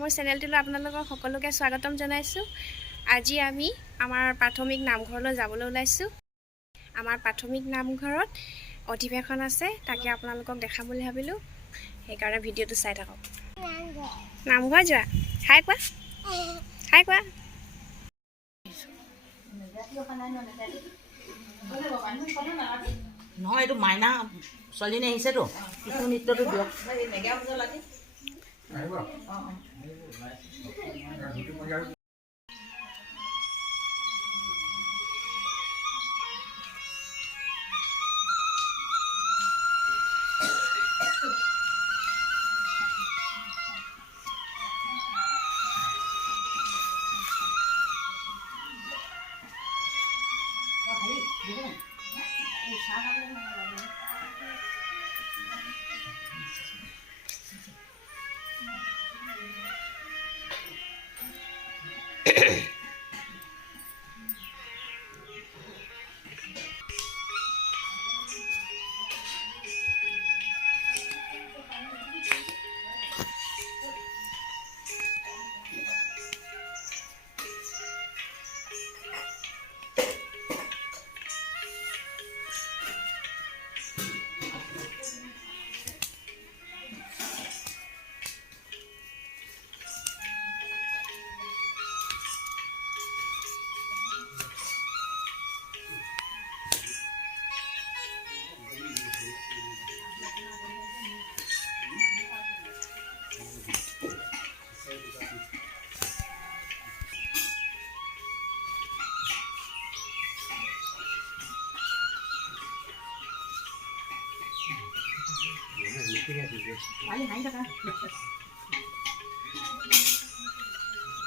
মোৰ চেনেলটোলৈ আপোনালোকক সকলোকে স্বাগতম জনাইছোঁ। আজি আমি আমাৰ প্ৰাথমিক নামঘৰলৈ যাবলৈ ওলাইছোঁ। আমাৰ প্ৰাথমিক নামঘৰত অধিৱেশন আছে, তাকে আপোনালোকক দেখাম বুলি ভাবিলোঁ। সেইকাৰণে ভিডিঅ'টো চাই থাকক। নামঘৰ যোৱা, হাই কোৱা, হাই কোৱা। নহয়, এইটো মাইনা ছোৱালীজনী আহিছেতো, শিশু নৃত্যটো দিয়ক।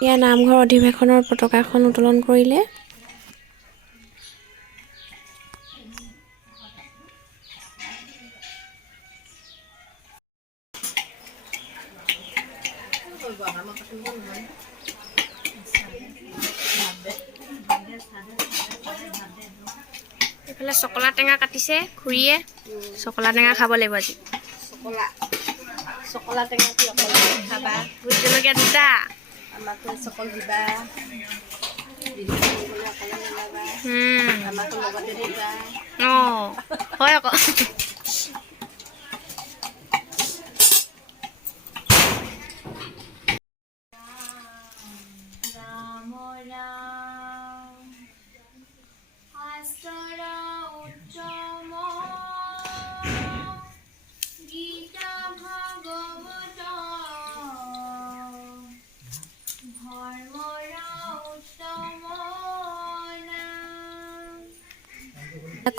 এয়া নামঘৰ অধিৱেশনৰ পতাকাখন উত্তোলন কৰিলে। এইফালে চকলা টেঙা কাটিছে খুৰীয়ে। চকলা টেঙা খাব লাগিব আজি। চকলা টেঙা কি অকলে খাবা? ভোট জলকীয়া দুটা। আমাকো চকল দিবা, অকলে নাযাবা, আমাকো লগতে দিবা। অঁ হয় আকৌ।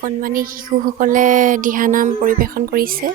কণমানি শিশুসকলে দিহানাম পৰিৱেশন কৰিছে।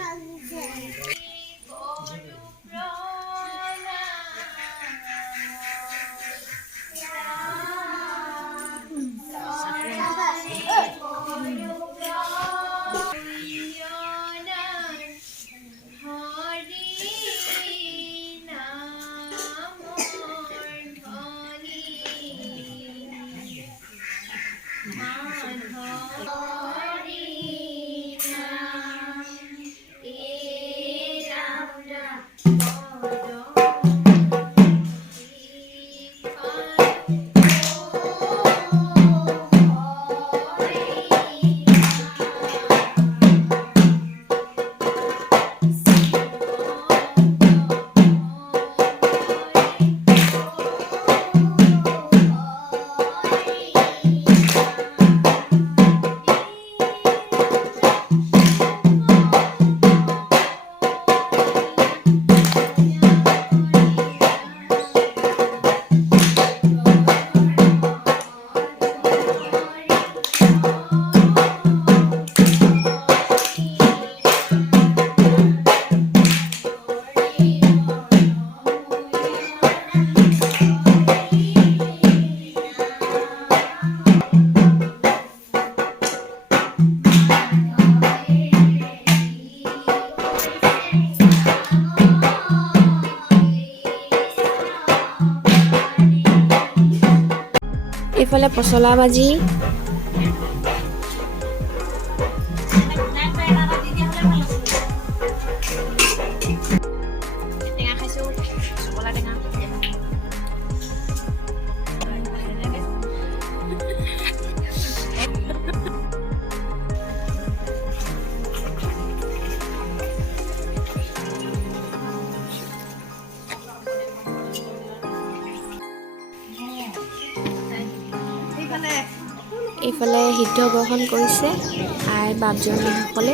এইফালে পচলা ভাজি, টেঙা খাইছোঁ, চকলা টেঙা। এইফালে সিদ্ধ গ্ৰহণ কৰিছে আই বাপজনীসকলে।